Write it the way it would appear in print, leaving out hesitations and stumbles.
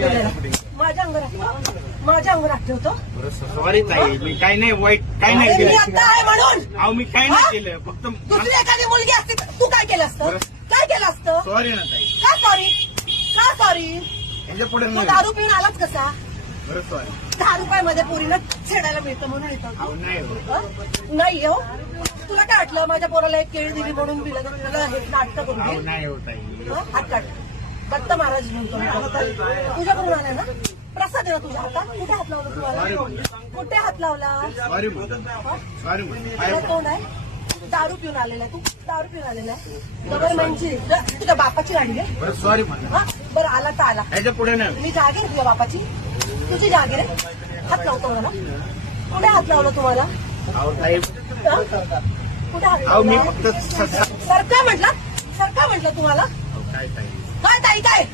दारू पिलेला माझ्या अंगावर हात ठेवतो. सॉरी ताई, मी काही नाही वाईट, काही नाही मी केलं. आता आहे म्हणून. अहो मी काही नाही केलं, फक्त दुसरी एखादी मुलगी असती तर तू काय केलं असतं? काय केलं असतं? सॉरी ना ताई. का सॉरी? का सॉरी? याच्या पुढे तू नाही. दारू पिऊन आलाच कसा? बरं सॉरी. 10 रुपयामध्ये पोरीनं छेडायला मिळतं म्हणून येतो. अहो नाही हो. नाही हो. तुला काय वाटलं माझ्या पोराला एक केळी दिली म्हणून तुला हे नाटक करून अहो दे? नाही हो ताई. हात काढ. दत्त महाराज म्हणतो मी तुझ्याकडून आलाय ना? प्रसाद आहे ना तुझ्या हातात? कुठे हात लावला तुम्हाला? कुठे हात लावला? सॉरी म्हणतो. सॉरी तुला म्हणतो. कोण आहे? दारू पिऊन आलेला आहे तू? दारू पिऊन आलेला आहे गव्हर्नमेंटची तुझ्या बापाची गाडी आहे. बरं सॉरी म्हणतो. हा बरं आला तर आला. याच्या पुढे नाही. मी जागीर तुझ्या बापाची. तुझी जागीर आहे. हात लावतो मला. कुठे हात लावला तुम्हाला? अहो ताई, हा? कुठे हात अहो मी लावला? फक्त सरका म्हटलं तुम्हाला? काय ताई. काय ताई काय?